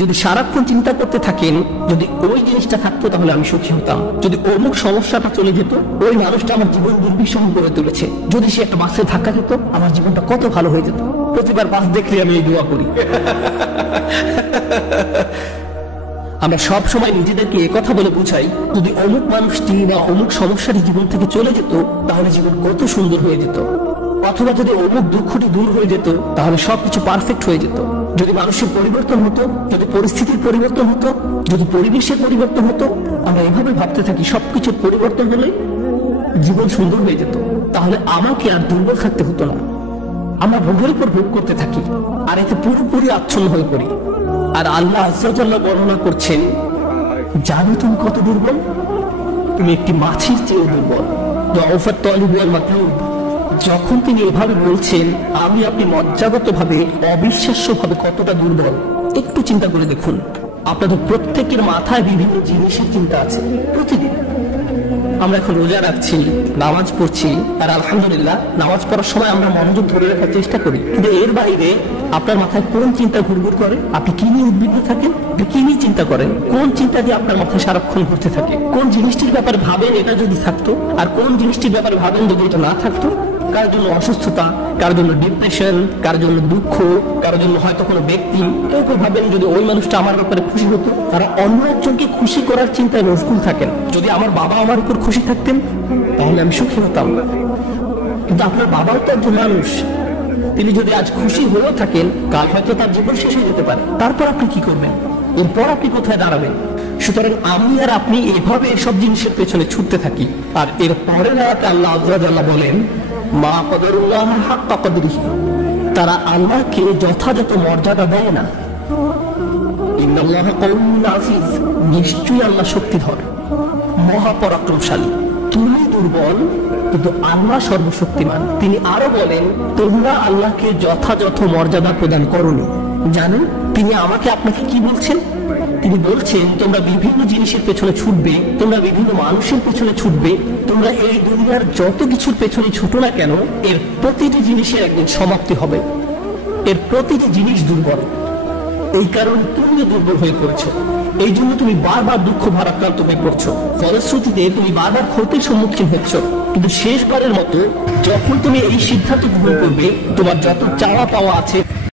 যদি সারাক্ষণ চিন্তা করতে থাকেন যদি ওই জিনিসটা থাকতো তাহলে আমি সুখী হতাম, যদি অমুক সমস্যাটা চলে যেত, ওই মানুষটা আমার জীবন দুর্বিষহ করে তুলেছে, যদি সে একটা বাসে ধাক্কা খেত আমার জীবনটা কত ভালো হয়ে যেত। প্রতিবার বাস দেখলে আমি এই দোয়া করি। আমরা সব সময় নিজেদেরকে একথা বলে বোঝাই যদি অমুক মানুষটি বা অমুক সমস্যাটি জীবন থেকে চলে যেত তাহলে জীবন কত সুন্দর হয়ে যেত, অথবা যদি অমুক দুঃখটি দূর হয়ে যেত তাহলে সবকিছু পারফেক্ট হয়ে যেত। যদি মানুষের পরিবর্তন হতো, যদি পরিস্থিতির পরিবর্তন হতো, যদি পরিবেশের পরিবর্তন হতো, আমরা এভাবে ভাবতে থাকি সবকিছুর পরিবর্তন হলে জীবন সুন্দর হয়ে যেত, তাহলে আমাকে আর দুর্বল থাকতে হতো না। আমরা ভোগের উপর ভোগ করতে থাকি আর এতে পুরোপুরি আচ্ছন্ন হয়ে পড়ি। আর আল্লাহ আযজা ওয়া জাল্লা বর্ণনা করছেন, জানো তুমি কত দুর্বল? তুমি একটি মাছির চেয়ে দুর্বল। দুআফাত তালিব ওয়াল মাতলুব। যখন তিনি এভাবে বলছেন আমি আপনি মজ্জাগতভাবে অবিশ্বাস্যভাবে কতটা দুর্বল, একটু চিন্তা করে দেখুন। আপনাদের প্রত্যেকের মাথায় বিভিন্ন জিনিসের চিন্তা আছে প্রতিদিন। আমরা এখন রোজা রাখছি, নামাজ পড়ছি, আর আলহামদুলিল্লাহ নামাজ পড়ার সময় আমরা মনোযোগ ধরে রাখার চেষ্টা করি, কিন্তু এর বাইরে আপনার মাথায় কোন চিন্তা ঘুরঘুর করে? আপনি কি নিয়ে উদ্বিগ্ন থাকেন? কি নিয়ে চিন্তা করেন? কোন চিন্তা দিয়ে আপনার মাথায় সারাক্ষণ ঘুরতে থাকে? কোন জিনিসটির ব্যাপারে ভাবেন এটা যদি থাকতো, আর কোন জিনিসটির ব্যাপারে ভাবেন যদি এটা না থাকতো? কার জন্য অসুস্থতা, কার জন্য ডিপ্রেশন, কার জন্য দুঃখ, কার জন্য হয়তো কোনো ব্যক্তি। কেউ কেউ ভাবেন যদি ওই মানুষটা আমার ব্যাপারে খুশি হতো। তারা অন্য একজনকে খুশি করার চিন্তায় মশগুল থাকেন। যদি আমার বাবা আমার উপর খুশি থাকতেন তাহলে আমি সুখী হতাম। কিন্তু আপনার বাবাও তো একজন মানুষ, তিনি যদি আজ খুশি হয়েও থাকেন কাল হয়তো তার জীবন শেষ হয়ে যেতে পারে। তারপর আপনি কি করবেন? এরপর আপনি কোথায় দাঁড়াবেন? সুতরাং আমি আর আপনি এভাবে এসব জিনিসের পেছনে ছুটতে থাকি। আর এর পরের আয়াতে আল্লাহ আযজা ওয়া জাল্লা বলেন, মা কদরুল্লাহ হাক্কা কদরিহি, তারা আল্লাহকে যথাযথ মর্যাদা দেয় না। ইন্নাল্লাহা কাউইয়্যুন আযীজ, নিশ্চয়ই আল্লাহ শক্তিধর, মহাপরাক্রমশালী। তুমি দুর্বল কিন্তু আল্লাহ সর্বশক্তিমান। তিনি আরো বলেন, তোমরা আল্লাহকে যথাযথ মর্যাদা প্রদান করোনি। জানেন তিনি আমাকে আপনাকে কি বলছেন? তিনি বলছেন তোমরা বিভিন্ন জিনিসের পেছনে ছুটবে, তোমরা বিভিন্ন মানুষের পেছনে ছুটবে, তোমরা এই দুনিয়ার যত কিছুর পেছনে ছুটো না কেন এর প্রতিটি জিনিসের একদিন সমাপ্তি হবে। এর প্রতিটি জিনিস দুর্বল, এই কারণে তুমি দুর্বল হয়ে পড়ছো। এই জন্য তুমি বারবার দুঃখ ভারাক্রান্ত হয়ে পড়ছো, ফলশ্রুতিতে তুমি বারবার ক্ষতির সম্মুখীন হচ্ছ। কিন্তু শেষবারের মতো যখন তুমি এই সিদ্ধান্ত গ্রহণ করবে তোমার যত চাওয়া পাওয়া আছে